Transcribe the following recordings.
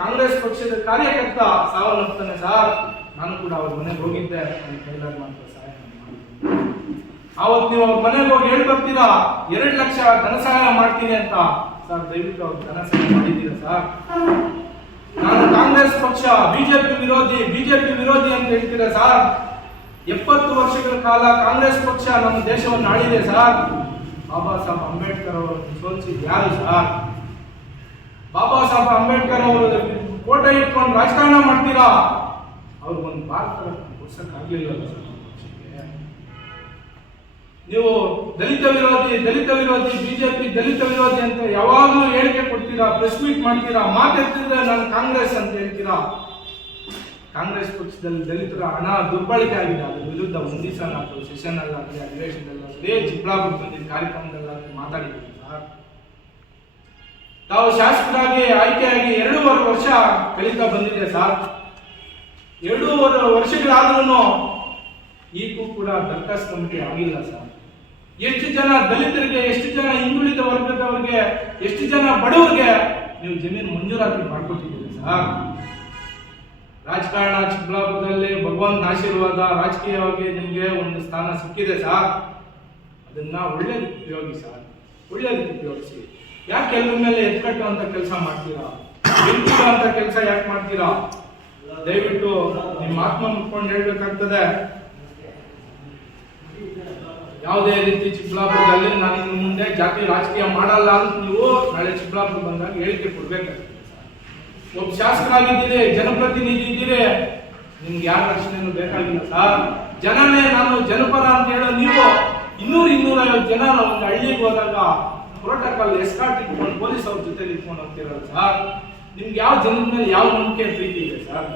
ಕಾಂಗ್ರೆಸ್ ಪಕ್ಷದ ಕಾರ್ಯಕರ್ತ ಸಾವನ್ನಪ್ತಾನೆ ಸರ್. ನಾನು ಕೂಡ ಅವ್ರ ಮನೆಗೆ ಹೋಗಿದ್ದೆ, ನನ್ನ ಕೈಲಾದ ಮಾತ್ರ ಸಹಾಯ ಮಾಡಿದ್ದೀನಿ. ಅವತ್ತು ನೀವು ಅವ್ರ ಮನೆಗೆ ಹೋಗಿ ಹೇಳಿ ಬರ್ತೀರಾ 2 ಲಕ್ಷ ಧನ ಸಹಾಯ ಮಾಡ್ತೀನಿ ಅಂತ. ಸರ್ ದಯವಿಟ್ಟು ಅವ್ರು ಧನ ಸಹಾಯ ಮಾಡಿದ್ದೀರಾ ಸರ್? ನಾನು ಕಾಂಗ್ರೆಸ್ ಪಕ್ಷ ಬಿಜೆಪಿ ವಿರೋಧಿ ಅಂತ ಹೇಳ್ತೀರಾ ಸರ್? 70 ವರ್ಷಗಳ ಕಾಲ ಕಾಂಗ್ರೆಸ್ ಪಕ್ಷ ನಮ್ಮ ದೇಶವನ್ನು ಆಳಿದೆ ಸರ್. ಬಾಬಾ ಸಾಹೇಬ್ ಅಂಬೇಡ್ಕರ್ ಅವರನ್ನು ಸೋಲಿಸಿದ ಯಾರು ಸರ್? ಬಾಬಾ ಸಾಹೇಬ್ ಅಂಬೇಡ್ಕರ್ ಅವರು ಫೋಟೋ ಇಟ್ಕೊಂಡು ರಾಜಕಾರಣ ಮಾಡ್ತೀರಾ? ಅವ್ರಿಗೊಂದು ಭಾರತ ಕೊಡ್ಸಕ್ಕಾಗ್ಲಿಲ್ಲ ಸರ್. ನೀವು ದಲಿತ ವಿರೋಧಿ ಬಿಜೆಪಿ ದಲಿತ ವಿರೋಧಿ ಅಂತ ಯಾವಾಗಲೂ ಹೇಳಿಕೆ ಕೊಡ್ತೀರಾ, ಪ್ರೆಸ್ ಮೀಟ್ ಮಾಡ್ತೀರಾ, ಮಾತಾಡ್ತಿದ್ರೆ ನಾನು ಕಾಂಗ್ರೆಸ್ ಅಂತ ಹೇಳ್ತೀರಾ. ಕಾಂಗ್ರೆಸ್ ಪಕ್ಷದಲ್ಲಿ ದಲಿತರ ಹಣ ದುರ್ಬಳಕೆ ಆಗಿದೆ. ಅದ್ರ ವಿರುದ್ಧ ಒಂದು ದಿವಸ ನಾವು ಸೆಷನ್ ಅಲ್ಲಾಗಲಿ ಅಧಿವೇಶನದಲ್ಲಾಗಲಿ ಚಿಕ್ಕಬಳ್ಳಾಪುರ ಬಂದಿದ್ದ ಕಾರ್ಯಕ್ರಮದಲ್ಲಾಗಲಿ ಮಾತಾಡಿದ್ದೀವಿ ಸರ್. ತಾವು ಶಾಸಕರಾಗಿ ಆಯ್ಕೆಯಾಗಿ 2.5 ವರ್ಷ ಕಳೀತಾ ಬಂದಿದೆ ಸರ್. 2.5 ವರ್ಷಗಳಾದ್ರೂ ಈಗೂ ಕೂಡ ದರ್ಖಾಸ್ತು ಕಮಿಟಿ ಆಗಿಲ್ಲ ಸರ್. ಎಷ್ಟು ಜನ ದಲಿತರಿಗೆ, ಎಷ್ಟು ಜನ ಹಿಂದುಳಿದ ವರ್ಗದವರಿಗೆ, ಎಷ್ಟು ಜನ ಬಡವರಿಗೆ ನೀವು ಜಮೀನು ಮಂಜೂರಾತಿ ಮಾಡಿಕೊಟ್ಟಿದ್ದೀರಿ ಸರ್. ರಾಜಕಾರಣ ಚಿಕ್ಕಬಳ್ಳಾಪುರದಲ್ಲಿ ಭಗವಂತ ಆಶೀರ್ವಾದ, ರಾಜಕೀಯವಾಗಿ ನಿಮಗೆ ಒಂದು ಸ್ಥಾನ ಸಿಕ್ಕಿದೆ ಸರ್. ಅದನ್ನ ಒಳ್ಳೇದಕ್ಕೆ ಉಪಯೋಗಿ ಸರ್, ಒಳ್ಳೇದಕ್ಕೆ ಉಪಯೋಗಿಸಿ. ಯಾಕೆ ಎಲ್ಲರ ಮೇಲೆ ಎತ್ಕಟ್ಟುವಂತ ಕೆಲಸ ಮಾಡ್ತೀರಾ? ಅಂತ ಕೆಲಸ ಯಾಕೆ ಮಾಡ್ತೀರಾ? ದಯವಿಟ್ಟು ನಿಮ್ಮ ಆತ್ಮ ಮುಟ್ಕೊಂಡು ಹೇಳ್ಬೇಕಾಗ್ತದೆ. ಯಾವುದೇ ರೀತಿ ಚಿಕ್ಕಬಳ್ಳಾಪುರದಲ್ಲಿ ನಾನು ಇನ್ನು ಮುಂದೆ ಜಾತಿ ರಾಜಕೀಯ ಮಾಡಲ್ಲ ಅಂತ ನೀವು ನಾಳೆ ಚಿಕ್ಕಬಳ್ಳಾಪುರ ಬಂದಾಗ ಹೇಳಿಕೆ ಕೊಡ್ಬೇಕಾಗ್ತದೆ ಸರ್. ಒಬ್ಬ ಶಾಸಕರಾಗಿದ್ದೀರಿ, ಜನಪ್ರತಿನಿಧಿ ಇದ್ದೀರಿ, ನಿಮ್ಗೆ ಯಾರ ರಕ್ಷಣೆನೂ ಬೇಕಾಗಿಲ್ಲ ಸರ್. ಜನನೇ ನಾನು ಜನಪರ ಅಂತ ಹೇಳೋ ನೀವು 200-250 ಜನ ಒಂದು ಹಳ್ಳಿಗೆ ಹೋದಾಗ ಪ್ರೋಟೋಕಾಲ್ ಎಸ್ಕಾರ್ಟ್ ಇಟ್ಕೊಂಡು ಪೊಲೀಸ್ ಅವ್ರ ಜೊತೆ ಇಟ್ಕೊಂಡು ಹೋಗ್ತಿರಲ್ಲ ಸರ್. ನಿಮ್ಗೆ ಯಾವ ಜನದ ಮೇಲೆ ಯಾವ ನಂಬಿಕೆ ಪ್ರೀತಿ ಇದೆ ಸರ್?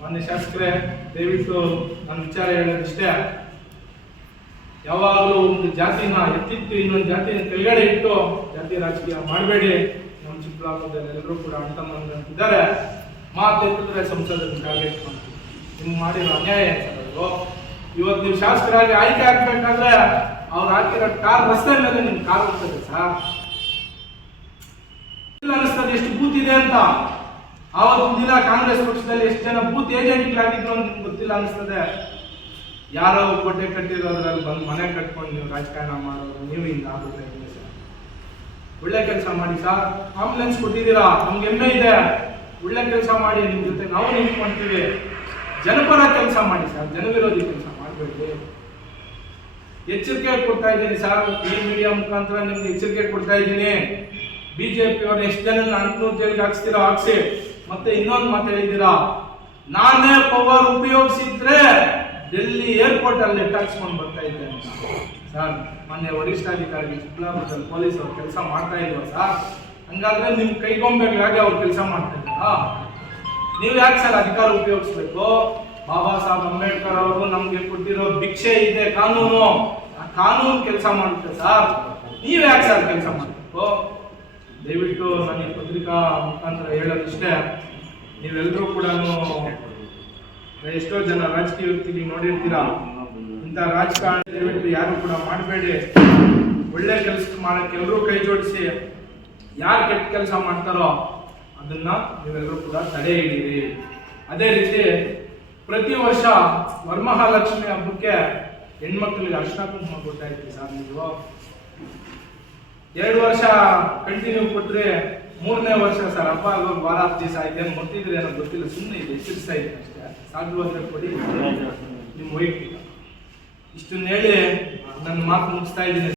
ಮಾನ್ಯ ಶಾಸಕರೇ, ದಯವಿಟ್ಟು ನನ್ನ ವಿಚಾರ ಹೇಳೋದಿಷ್ಟೇ. ಯಾವಾಗಲೂ ಒಂದು ಜಾತಿನ ಎತ್ತಿತ್ತು ಇನ್ನೊಂದು ಜಾತಿನ ಕೆಳಗಡೆ ಇಟ್ಟು ಜಾತಿ ರಾಜಕೀಯ ಮಾಡಬೇಡಿ. ನಮ್ಮ ಚಿಕ್ಕಬಳ್ಳಾಪುರದಲ್ಲಿ ಎಲ್ಲರೂ ಕೂಡ ಅಂತಿದ್ದಾರೆ. ಮಾತೆತ್ತಿದ್ರೆ ಸಂಸದರ ಟಾರ್ಗೆಟ್ ಮಾಡ್ತೀವಿ. ನಿಮ್ಗೆ ಮಾಡಿರೋ ಅನ್ಯಾಯ ಸರ್. ಇವತ್ತು ನೀವು ಶಾಸಕರಾಗಿ ಆಯ್ಕೆ ಆಗ್ಬೇಕಾದ್ರೆ ಅವ್ರು ಹಾಕಿರೋ ಕಾರ್ ರಸ್ತೆ ಮೇಲೆ ನಿಮ್ ಕಾರ್ ಹೋಗ್ತದೆ ಸರ್. ಅನಿಸ್ತದೆ ಎಷ್ಟು ಬೂತ್ ಇದೆ ಅಂತ. ಆವತ್ತು ದಿನ ಕಾಂಗ್ರೆಸ್ ಪಕ್ಷದಲ್ಲಿ ಎಷ್ಟು ಜನ ಬೂತ್ ಏಜೆಂಟ್ಗಳಾಗಿದ್ರು ಅಂತ ನಿಮ್ಗೆ ಗೊತ್ತಿಲ್ಲ ಅನಿಸ್ತದೆ. ಯಾರೋ ಕೋಟೆ ಕಟ್ಟಿರೋದ್ರಲ್ಲಿ ಬಂದು ಮನೆ ಕಟ್ಕೊಂಡು ನೀವು ರಾಜಕಾರಣ ಮಾಡೋದು, ನೀವು ಹಿಂಗೆ ಆಗುತ್ತೆ ಸರ್. ಒಳ್ಳೆ ಕೆಲಸ ಮಾಡಿ ಸರ್. ಆಂಬುಲೆನ್ಸ್ ಕೊಟ್ಟಿದ್ದೀರಾ, ನಮ್ಗೆ ಹೆಮ್ಮೆ ಇದೆ. ಒಳ್ಳೆ ಕೆಲಸ ಮಾಡಿ, ನಿಮ್ ಜೊತೆ ನಾವು ನಿಂತ್ಕೊಂತೀವಿ. ಜನಪರ ಕೆಲಸ ಮಾಡಿ ಸರ್, ಜನವಿರೋಧಿ ಕೆಲಸ ಮಾಡಬೇಡಿ. ಎಚ್ಚರಿಕೆ ಕೊಡ್ತಾ ಇದ್ದೀನಿ ಸರ್. ಈ ಮೀಡಿಯಾ ಮುಖಾಂತರ ನಿಮ್ಗೆ ಎಚ್ಚರಿಕೆ ಕೊಡ್ತಾ ಇದ್ದೀನಿ. ಬಿಜೆಪಿ ಅವರು ಎಷ್ಟು ಜನ 400 ಜೈಲಿಗೆ ಹಾಕ್ಸ್ತೀರಾ ಹಾಕ್ಸಿ. ಮತ್ತೆ ಇನ್ನೊಂದು ಮಾತು ಹೇಳಿದ್ದೀರಾ, ನಾನೇ ಪವರ್ ಉಪಯೋಗಿಸಿದ್ರೆ ಡೆಲ್ಲಿ ಏರ್ಪೋರ್ಟ್ ಅಲ್ಲಿ ಹಾಕ್ಸ್ಕೊಂಡು ಬರ್ತಾ ಇದ್ದೆ ಅಂತ ಸರ್. ಮೊನ್ನೆ ವರಿಷ್ಠಾಧಿಕಾರಿ ಚಿಕ್ಕಬಳ್ಳಾಪುರದಲ್ಲಿ ಪೊಲೀಸ್ ಅವ್ರು ಕೆಲಸ ಮಾಡ್ತಾ ಇಲ್ವಾ ಸರ್? ಹಂಗಾದ್ರೆ ನಿಮ್ ಕೈಗೊಂಬೆಗಳಾಗಿ ಅವ್ರು ಕೆಲಸ ಮಾಡ್ತಾ ಇದ್ದಾರಾ? ನೀವು ಯಾಕೆ ಸರ್ ಅಧಿಕಾರ ಉಪಯೋಗಿಸ್ಬೇಕು? ಬಾಬಾ ಸಾಹೇಬ್ ಅಂಬೇಡ್ಕರ್ ಅವರು ನಮ್ಗೆ ಕೊಟ್ಟಿರೋ ಭಿಕ್ಷೆ ಇದೆ ಕಾನೂನು, ಆ ಕಾನೂನು ಕೆಲಸ ಮಾಡುತ್ತೆ ಸರ್. ನೀವ್ ಯಾಕೆ ಸರ್ ಕೆಲಸ ಮಾಡಬೇಕು? ದಯವಿಟ್ಟು ನಾನು ಈ ಪತ್ರಿಕಾ ಮುಖಾಂತರ ಹೇಳೋದಿಷ್ಟೇ. ನೀವೆಲ್ಲರೂ ಕೂಡ ಎಷ್ಟೋ ಜನ ರಾಜಕೀಯ ವ್ಯಕ್ತಿಗಳು ನೋಡಿರ್ತೀರಾ. ಇಂಥ ರಾಜಕಾರಣ ದಯವಿಟ್ಟು ಯಾರು ಕೂಡ ಮಾಡಬೇಡಿ. ಒಳ್ಳೆ ಕೆಲಸ ಮಾಡಕ್ಕೆ ಎಲ್ಲರೂ ಕೈ ಜೋಡಿಸಿ. ಯಾರು ಕೆಟ್ಟ ಕೆಲಸ ಮಾಡ್ತಾರೋ ಅದನ್ನ ನೀವೆಲ್ಲರೂ ಕೂಡ ತಡೆ ಹಿಡೀರಿ. ಅದೇ ರೀತಿ ಪ್ರತಿ ವರ್ಷ ವರಮಹಾಲಕ್ಷ್ಮಿ ಹಬ್ಬಕ್ಕೆ ಹೆಣ್ಮಕ್ಳಿಗೆ ಅರ್ಶಿನ ಕುಂಕುಮ ಕೊಡ್ತಾ ಇದ್ವಿ ಸರ್. ನೀವು 2 ವರ್ಷ ಕಂಟಿನ್ಯೂ ಕೊಟ್ರೆ 3ನೇ ವರ್ಷ ಸರ್ ಹಬ್ಬ ಆಗೋದು ವಾರ 10 ದಿವಸ ಆಯ್ತು. ಏನು ಗೊತ್ತಿದ್ರೆ ಏನೋ ಗೊತ್ತಿಲ್ಲ, ಸುಮ್ಮನೆ ಇದೆ ಎಚ್ಚರಿಸ್ತಾ ಇದ್ದೀನಿ ಅಷ್ಟೇ. ಸಾಧ್ಯವಾದ್ರೆ ಕೊಡಿ, ನಿಮ್ಮ ವೈಯಕ್ತಿಕ. ಇಷ್ಟನ್ನ ಹೇಳಿ ನನ್ನ ಮಾತು ಮುಗಿಸ್ತಾ ಇದ್ದೀನಿ.